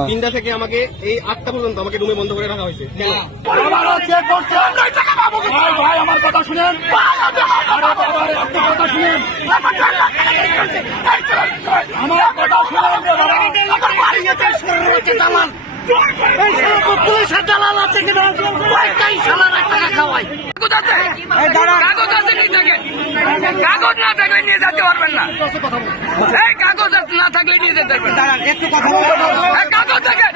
তিনটা থেকে আমাকে এই আটটা পর্যন্ত আমাকে রুমে বন্ধ করে রাখা হয়েছে। কেন? আবারও চেক করছে ভাই ভাই আমার কথা শুনেন। আরে বাবা রে, আপনি কথা শুনেন আমার কথা শুনেন। পুলিশের দালাল আছে কিনা কয়েকটাই সালার এক টাকা খাওয়াই কাগজ আছে না থাকলে নিয়ে যেতে পারবেন না। এই কাগজ না থাকলে নিয়ে যেতে পারবেন একটু কথা বলব এই কাগজ দেখেন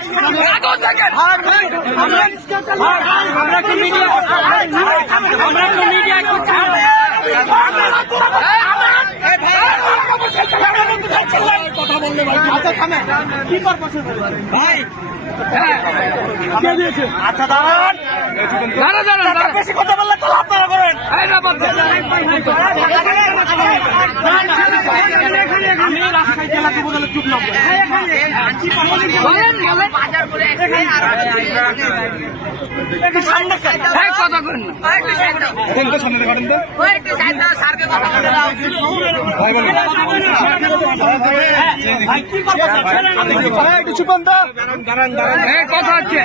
কাগজ দেখেন আমরা কি মিডিয়া আমরা কি মিডিয়া কথা বললে আচ্ছা থামেন কি পারপাস ভাই আচ্ছা দাঁড়ান দাঁড়া দাঁড়া দাঁড়া বেশি কথা বললে তো আপনারা করেন এই ব্যাপার তো। আমি রাস্তায় চালাতে বদলে এখন তো সামনে ভাই একটু চুপান কথা হচ্ছে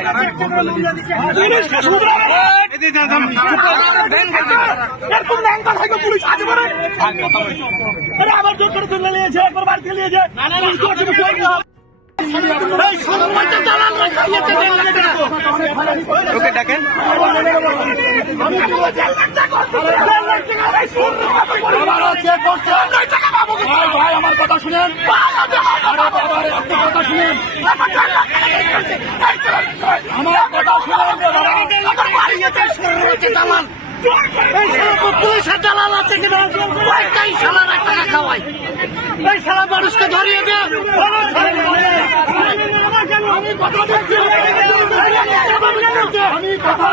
পুলিশ করে আরে আবার জোর করে তুলে নিয়েছে একবার নিয়েছে। ওকে ডাকেন। মানুষকে ধরিয়ে দে আমি কথা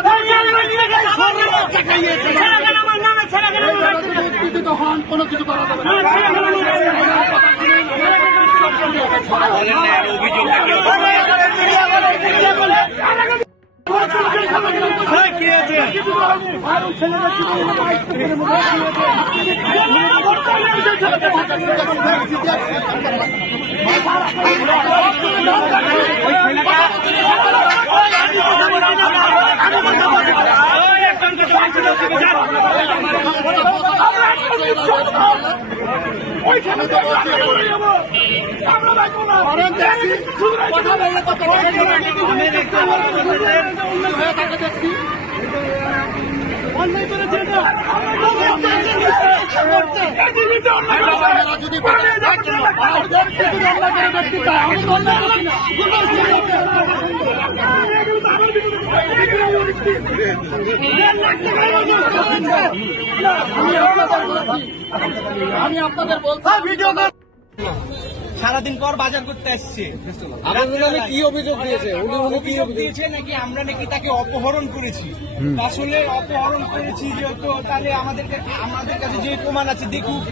হন কোনো কিছু করা যাবে না ওইখানে আমরা দেখব না। কথা দেখছি। আমি আপনাদের বলছি ভিডিও সারাদিন পর বাজার করতে আসছে। কি অভিযোগ দিয়েছে? অভিযোগ দিয়েছে নাকি আমরা নাকি তাকে অপহরণ করেছি? আসলে অপহরণ করেছি যেহেতু তাহলে আমাদের কাছে আমাদের কাছে যে প্রমাণ আছে দেখুক।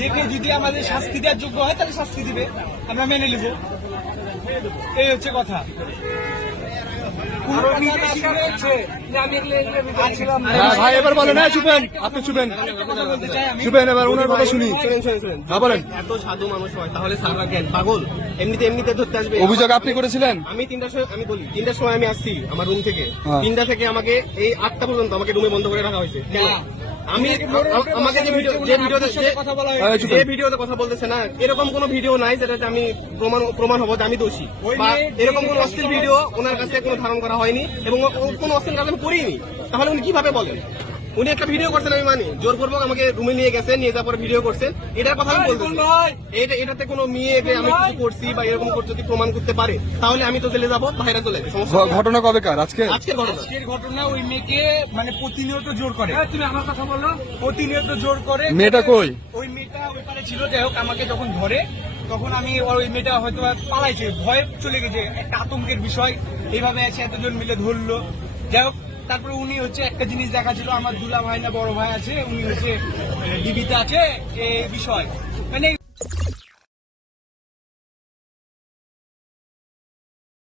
দেখে যদি আমাদের শাস্তি দেওয়ার যোগ্য হয় তাহলে শাস্তি দিবে। আমরা মেনে নেব। এই হচ্ছে কথা। ভাই এবার বলেন হ্যাঁ চুপেন আপনি চুপেন চুপেন এবার ওনার কথা শুনি। শুনেন শুনেন শুনেন হ্যাঁ, বলেন। এত সাধু মানুষ হয় তাহলে সাররা কেন? পাগল। এমনিতে এমনিতে ধরতে আসবে। অভিযোগ আপনি করেছিলেন? আমি তিনটার সময় আমি বলি তিনটার সময় আমি আসছি আমার রুম থেকে। হ্যাঁ। তিনটা থেকে আমাকে এই আটটা পর্যন্ত আমাকে রুমে বন্ধ করে রাখা হয়েছে। কেন আমি আমাকে যে ভিডিও যে ভিডিওতে যে- কথা বলা যে ভিডিওতে কথা বলতেছে না। এরকম কোন ভিডিও নাই যেটাতে আমি প্রমাণ প্রমাণ হব যে আমি দোষী। বা এরকম কোন অশ্লীল ভিডিও ওনার কাছে কোনো ধারণ করা হয়নি এবং কোনো অশ্লীল কাজ আমি করিনি। তাহলে উনি কীভাবে বলেন? উনি একটা ভিডিও করছেন আমি মানি। জোরপূর্বক আমাকে রুমে নিয়ে গেছেন নিয়ে যাওয়ার পর ভিডিও করছেন। এটার কথা আমি বলতেছি। এটা এটাতে কোনো মেয়ে আমি কিছু করছি বা এরকম করে যদি প্রমাণ করতে পারে? তাহলে আমি তো জেলে যাব বাইরে চলে যাব। ঘটনা কবে কার? আজকে? আজকের ঘটনা। আজকের ঘটনা ওই মেয়েকে মানে প্রতিনিয়ত জোর করে। তুমি আমার কথা বলো। প্রতিনিয়ত জোর করে মেয়েটা কই? ওই মেয়েটা ওই পারে ছিল যাই হোক আমাকে যখন ধরে তখন আমি ওই মেয়েটা হয়তো পালাইছে ভয়ে চলে গেছে। একটা আতঙ্কের বিষয়। এইভাবে আছে এতজন মিলে ধরলো। যাই হোক তারপরে উনি হচ্ছে একটা জিনিস দেখা ছিল আমার দুলা ভাই না বড় ভাই আছে, উনি হচ্ছে ডিবিতে আছে এই বিষয়। মানে